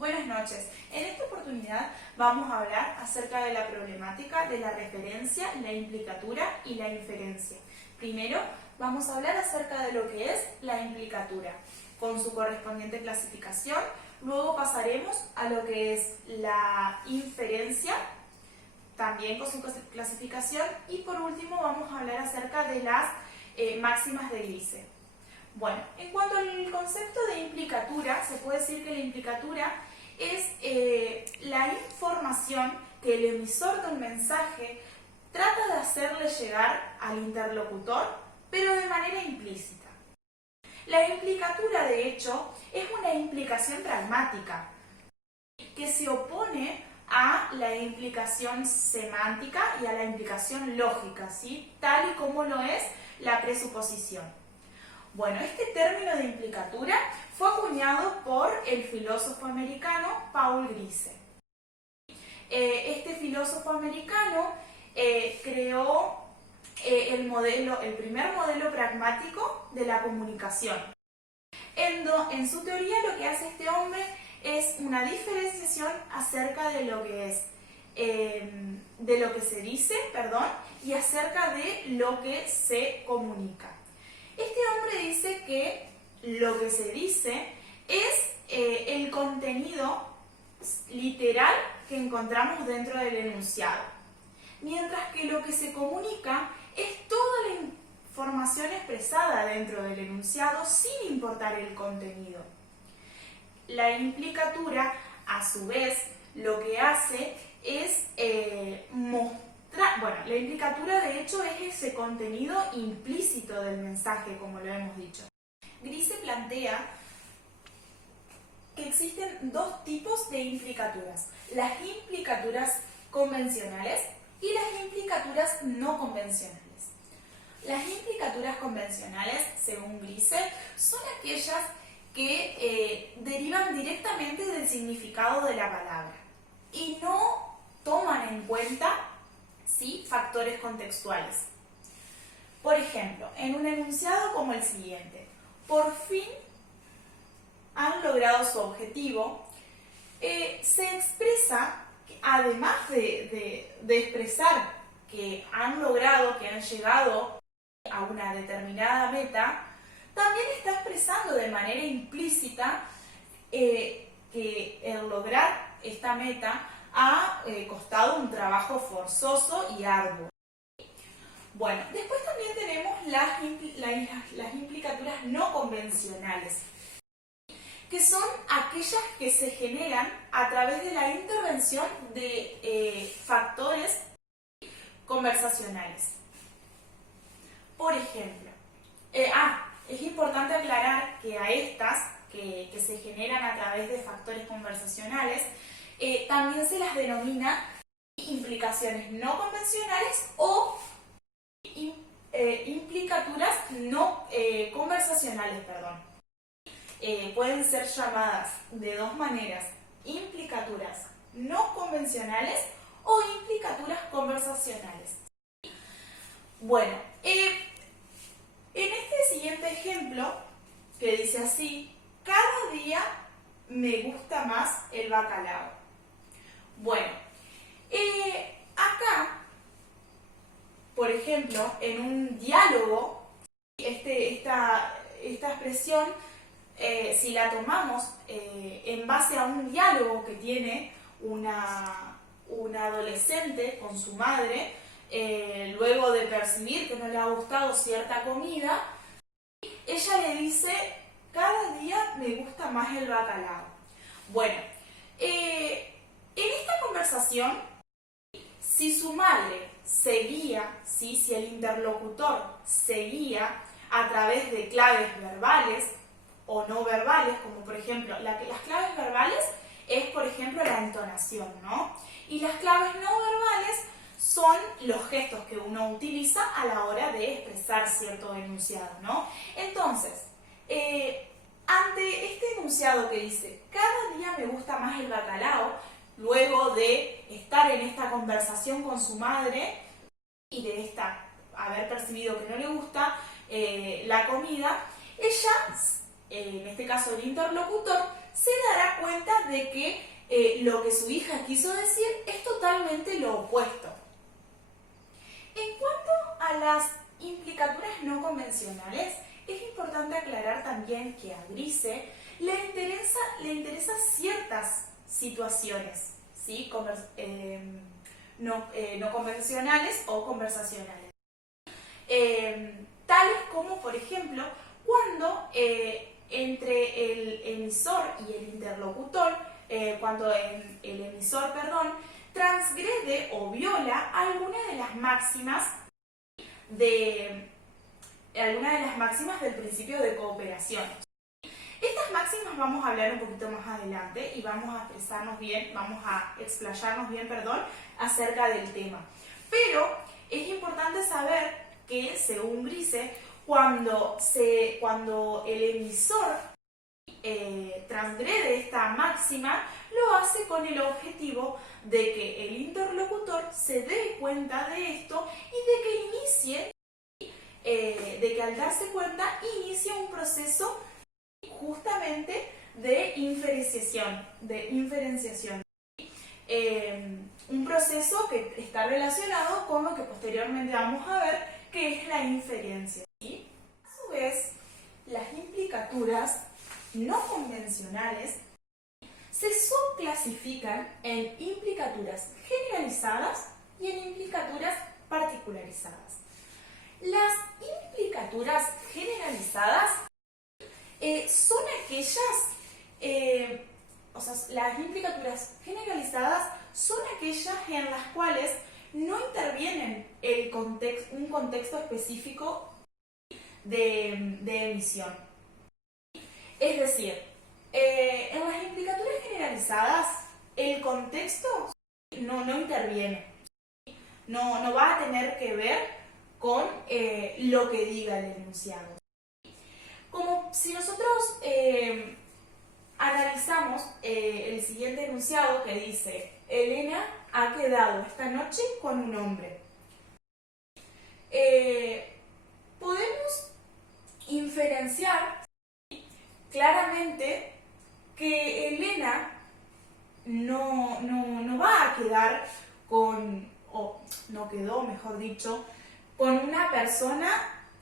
Buenas noches. En esta oportunidad vamos a hablar acerca de la problemática de la referencia, la implicatura y la inferencia. Primero vamos a hablar acerca de lo que es la implicatura, con su correspondiente clasificación. Luego pasaremos a lo que es la inferencia, también con su clasificación. Y por último vamos a hablar acerca de las máximas de Gliese. Bueno, en cuanto al concepto de implicatura, se puede decir que la implicatura es la información que el emisor de un mensaje trata de hacerle llegar al interlocutor, pero de manera implícita. La implicatura, de hecho, es una implicación pragmática que se opone a la implicación semántica y a la implicación lógica, ¿sí? Tal y como lo es la presuposición. Bueno, este término de implicatura fue acuñado por el filósofo americano Paul Grice. Este filósofo americano creó el primer modelo pragmático de la comunicación. En su teoría lo que hace este hombre es una diferenciación acerca de lo que es, de lo que se dice, y acerca de lo que se comunica. Este hombre dice que lo que se dice es el contenido literal que encontramos dentro del enunciado, mientras que lo que se comunica es toda la información expresada dentro del enunciado sin importar el contenido. La implicatura, a su vez, lo que hace es mostrar. Bueno, la implicatura de hecho es ese contenido implícito del mensaje, como lo hemos dicho. Grice plantea que existen dos tipos de implicaturas: las implicaturas convencionales y las implicaturas no convencionales. Las implicaturas convencionales, según Grice, son aquellas que derivan directamente del significado de la palabra y no toman en cuenta factores contextuales. Por ejemplo, en un enunciado como el siguiente: por fin han logrado su objetivo, se expresa, además de expresar que han logrado, que han llegado a una determinada meta, también está expresando de manera implícita que el lograr esta meta ha costado un trabajo forzoso y arduo. Bueno, después también tenemos las implicaturas no convencionales, que son aquellas que se generan a través de la intervención de factores conversacionales. Por ejemplo, es importante aclarar que a estas, que se generan a través de factores conversacionales, también se las denomina implicaciones no convencionales o implicaturas no conversacionales, pueden ser llamadas de dos maneras: implicaturas no convencionales o implicaturas conversacionales. Bueno, en este siguiente ejemplo, que dice así: cada día me gusta más el bacalao. Bueno, acá, por ejemplo, en un diálogo, esta expresión, si la tomamos en base a un diálogo que tiene una adolescente con su madre, luego de percibir que no le ha gustado cierta comida, ella le dice: cada día me gusta más el bacalao. Bueno, en esta conversación, si su madre seguía, si el interlocutor seguía a través de claves verbales o no verbales, como por ejemplo, las claves verbales es, por ejemplo, la entonación, ¿no? Y las claves no verbales son los gestos que uno utiliza a la hora de expresar cierto enunciado, ¿no? Entonces, ante este enunciado que dice: cada día me gusta más el bacalao, luego de estar en esta conversación con su madre y de haber percibido que no le gusta la comida, ella, en este caso el interlocutor, se dará cuenta de que lo que su hija quiso decir es totalmente lo opuesto. En cuanto a las implicaturas no convencionales, es importante aclarar también que a Grise le interesa ciertas situaciones, ¿sí? No convencionales o conversacionales. Tales como, por ejemplo, cuando entre el emisor y el interlocutor, cuando el emisor, transgrede o viola alguna de las máximas del principio de cooperación. Estas máximas vamos a hablar un poquito más adelante y vamos a explayarnos bien, acerca del tema. Pero es importante saber que, según Grise, cuando el emisor transgrede esta máxima, lo hace con el objetivo de que el interlocutor se dé cuenta de esto y de que al darse cuenta inicie un proceso justamente de inferenciación. Un proceso que está relacionado con lo que posteriormente vamos a ver, que es la inferencia, ¿sí? A su vez, las implicaturas no convencionales se subclasifican en implicaturas generalizadas y en implicaturas particularizadas. Las implicaturas generalizadas son aquellas, las implicaturas generalizadas son aquellas en las cuales no intervienen un contexto específico de emisión. Es decir, en las implicaturas generalizadas el contexto no interviene, no va a tener que ver con lo que diga el enunciado. Como si nosotros analizamos el siguiente enunciado que dice: Elena ha quedado esta noche con un hombre. Podemos inferenciar claramente que Elena no va a quedar no quedó, mejor dicho, con una persona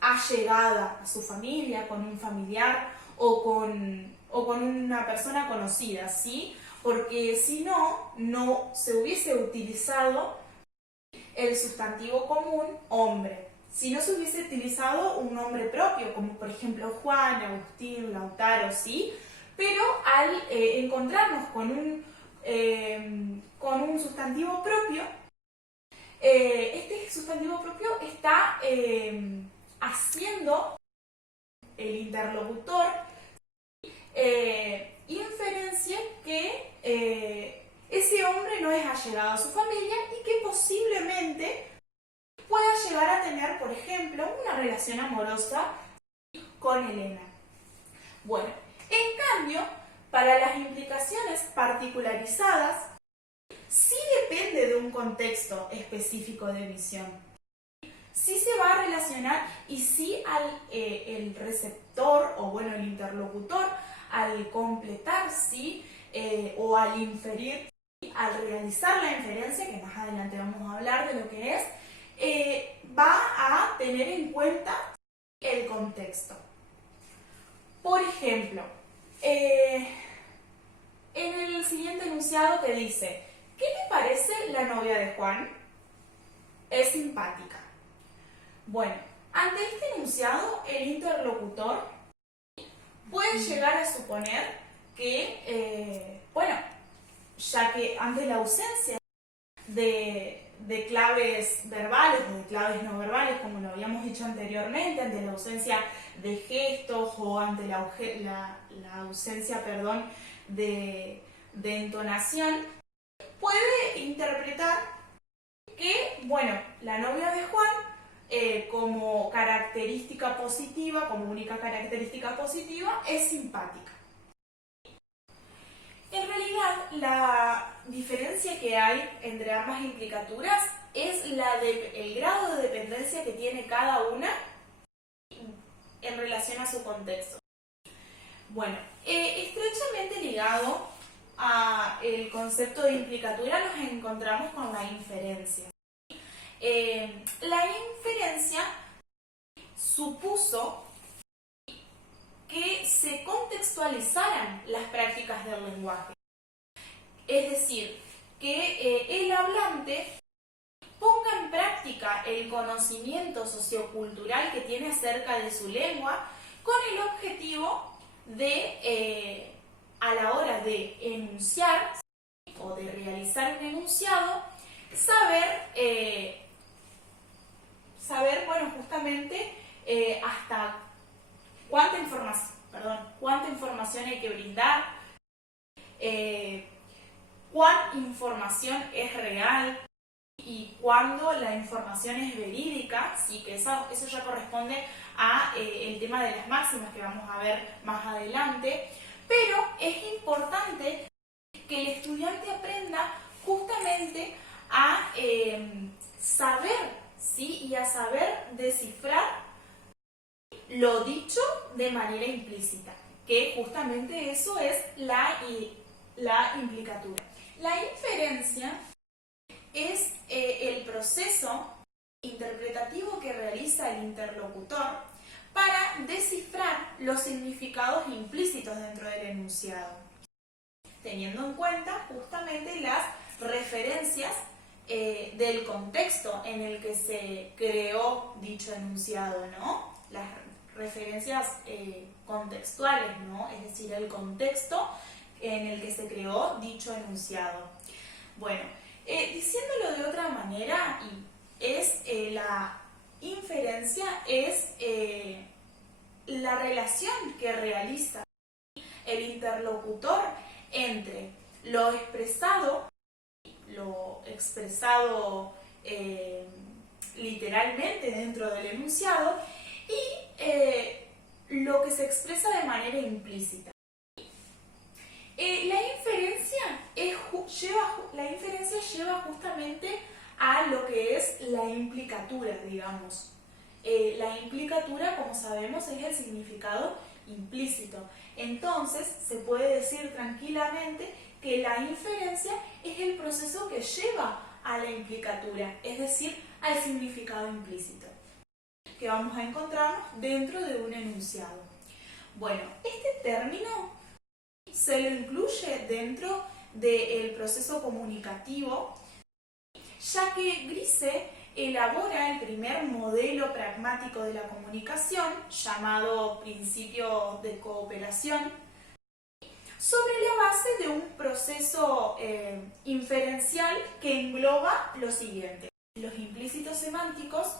allegada a su familia, con un familiar o con una persona conocida, ¿sí? Porque si no se hubiese utilizado el sustantivo común hombre. Si no se hubiese utilizado un nombre propio, como por ejemplo Juan, Agustín, Lautaro, ¿sí? Pero al encontrarnos con un sustantivo propio, este sustantivo propio está haciendo el interlocutor inferencia que ese hombre no es allegado a su familia y que posiblemente pueda llegar a tener, por ejemplo, una relación amorosa con Elena. Bueno, en cambio, para las implicaciones particularizadas, sí depende de un contexto específico de emisión. Sí se va a relacionar y sí el receptor o el interlocutor, al completar, ¿sí? O al inferir, ¿sí? Al realizar la inferencia, que más adelante vamos a hablar de lo que es, va a tener en cuenta el contexto. Por ejemplo, en el siguiente enunciado te dice: ¿qué te parece la novia de Juan? Es simpática. Bueno, ante este enunciado, el interlocutor puede llegar a suponer que, ya que ante la ausencia de claves verbales o de claves no verbales, como lo habíamos dicho anteriormente, ante la ausencia de gestos o ante la ausencia, de entonación, puede interpretar que, la novia de Juan, como característica positiva, como única característica positiva, es simpática. En realidad, la diferencia que hay entre ambas implicaturas es el grado de dependencia que tiene cada una en relación a su contexto. Bueno, Estrechamente ligado al concepto de implicatura nos encontramos con la inferencia. La inferencia supuso que se contextualizaran las prácticas del lenguaje. Es decir, que el hablante ponga en práctica el conocimiento sociocultural que tiene acerca de su lengua con el objetivo de, a la hora de enunciar o de realizar un enunciado, saber bueno, justamente hasta cuánta información hay que brindar, cuánta información es real y cuándo la información es verídica, sí, que eso ya corresponde a el tema de las máximas que vamos a ver más adelante, pero es importante que el estudiante aprenda justamente a saber, ¿sí? Y a saber descifrar lo dicho de manera implícita, que justamente eso es la implicatura. La inferencia es el proceso interpretativo que realiza el interlocutor para descifrar los significados implícitos dentro del enunciado, teniendo en cuenta justamente las referencias del contexto en el que se creó dicho enunciado, ¿no? Las referencias contextuales, ¿no? Es decir, el contexto en el que se creó dicho enunciado. Bueno, diciéndolo de otra manera, la inferencia es la relación que realiza el interlocutor entre lo expresado literalmente dentro del enunciado y lo que se expresa de manera implícita. La inferencia lleva justamente a lo que es la implicatura, digamos. La implicatura, como sabemos, es el significado implícito. Entonces, se puede decir tranquilamente que la inferencia es el proceso que lleva a la implicatura, es decir, al significado implícito, que vamos a encontrarnos dentro de un enunciado. Bueno, este término se lo incluye dentro del proceso comunicativo, ya que Grise elabora el primer modelo pragmático de la comunicación, llamado principio de cooperación, sobre la base de un proceso inferencial que engloba lo siguiente. Los implícitos semánticos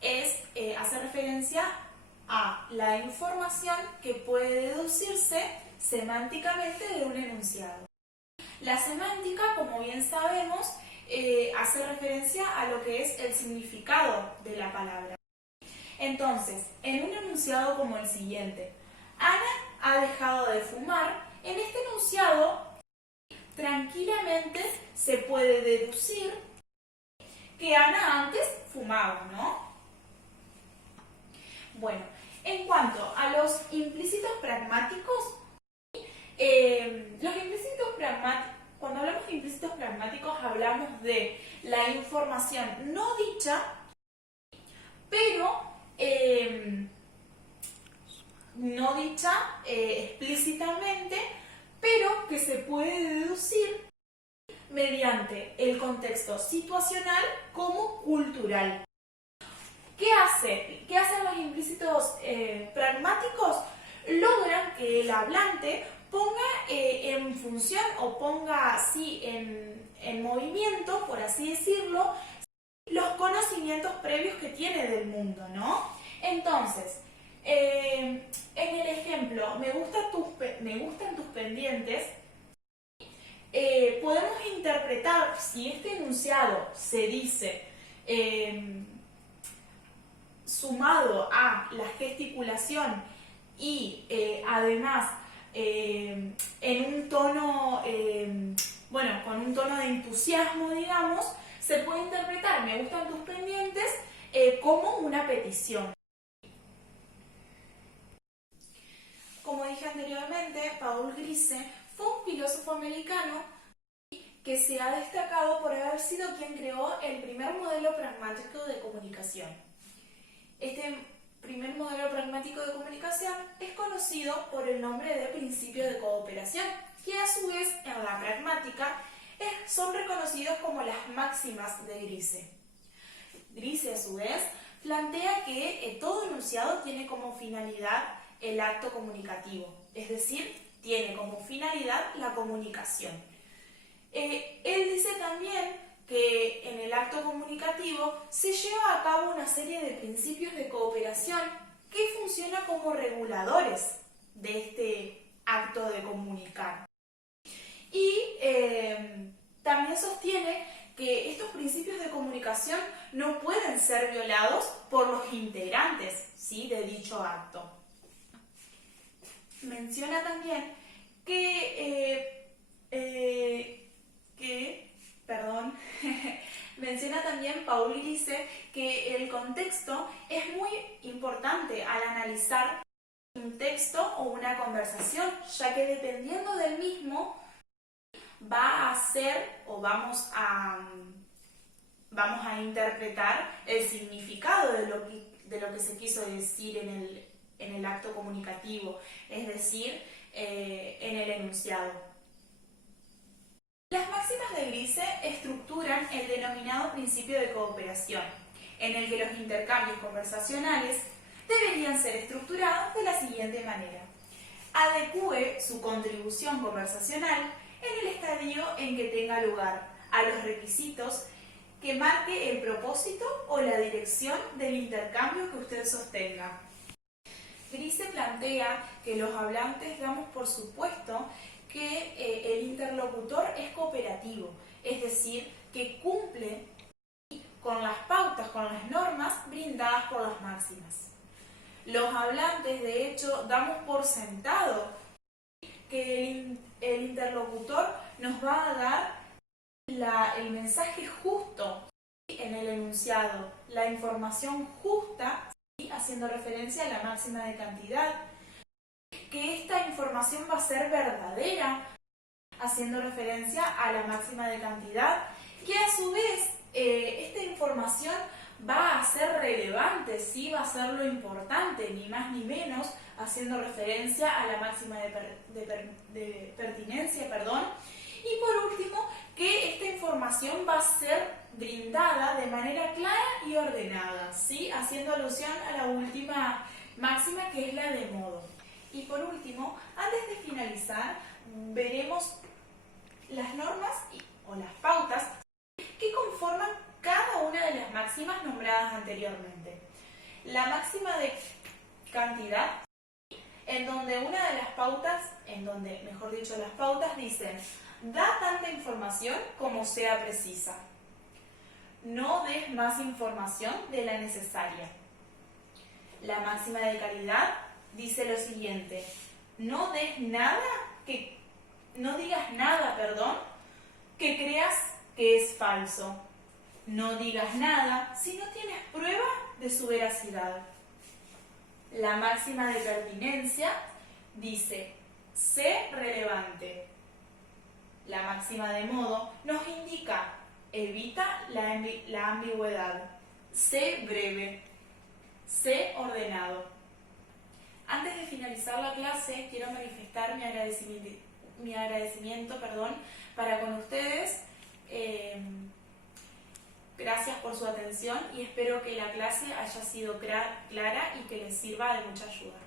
hace referencia a la información que puede deducirse semánticamente de un enunciado. La semántica, como bien sabemos, hace referencia a lo que es el significado de la palabra. Entonces, en un enunciado como el siguiente, Ana ha dejado de fumar, en este enunciado tranquilamente se puede deducir que Ana antes fumaba, ¿no? Bueno, en cuanto a los implícitos pragmáticos, cuando hablamos de implícitos pragmáticos hablamos de la información no dicha, pero no dicha explícitamente, pero que se puede deducir mediante el contexto situacional como cultural. ¿Qué hacen los implícitos pragmáticos? Logran que el hablante ponga en función o ponga así en movimiento, por así decirlo, los conocimientos previos que tiene del mundo, ¿no? Entonces, en el ejemplo, me gustan tus pendientes, podemos interpretar si este enunciado se dice sumado a la gesticulación y además en un tono, con un tono de entusiasmo, digamos, se puede interpretar me gustan tus pendientes como una petición. Como dije anteriormente, Paul Grise fue un filósofo americano que se ha destacado por haber sido quien creó el primer modelo pragmático de comunicación. Este primer modelo pragmático de comunicación es conocido por el nombre de principio de cooperación, que a su vez en la pragmática son reconocidos como las máximas de Grise. Grise a su vez plantea que todo enunciado tiene como finalidad el acto comunicativo, es decir, tiene como finalidad la comunicación. Él dice también que en el acto comunicativo se lleva a cabo una serie de principios de cooperación que funcionan como reguladores de este acto de comunicar. Y también sostiene que estos principios de comunicación no pueden ser violados por los integrantes, ¿sí?, de dicho acto. Menciona también menciona también Paul Grise que el contexto es muy importante al analizar un texto o una conversación, ya que dependiendo del mismo va a ser o vamos a interpretar el significado de lo que se quiso decir en el acto comunicativo, es decir, en el enunciado. Las máximas de Grise estructuran el denominado principio de cooperación, en el que los intercambios conversacionales deberían ser estructurados de la siguiente manera. Adecúe su contribución conversacional en el estadio en que tenga lugar a los requisitos que marque el propósito o la dirección del intercambio que usted sostenga. Grise plantea que los hablantes damos por supuesto que el interlocutor es cooperativo, es decir, que cumple con las pautas, con las normas brindadas por las máximas. Los hablantes, de hecho, damos por sentado que el interlocutor nos va a dar el mensaje justo en el enunciado, la información justa, ¿sí?, haciendo referencia a la máxima de cantidad, que esta información va a ser verdadera, haciendo referencia a la máxima de cantidad, que a su vez esta información va a ser relevante, ¿sí?, va a ser lo importante, ni más ni menos, haciendo referencia a la máxima de pertinencia, y por último, que esta información va a ser brindada de manera clara y ordenada, ¿sí?, haciendo alusión a la última máxima, que es la de modo. Y por último, antes de finalizar, veremos las normas o las pautas que conforman cada una de las máximas nombradas anteriormente. La máxima de cantidad, en donde las pautas dicen: da tanta información como sea precisa. No des más información de la necesaria. La máxima de calidad dice lo siguiente: no digas nada, que creas que es falso. No digas nada si no tienes prueba de su veracidad. La máxima de pertinencia dice: sé relevante. La máxima de modo nos indica: evita la ambigüedad. Sé breve. Sé ordenado. Antes de finalizar la clase, quiero manifestar mi agradecimiento para con ustedes. Gracias por su atención y espero que la clase haya sido clara y que les sirva de mucha ayuda.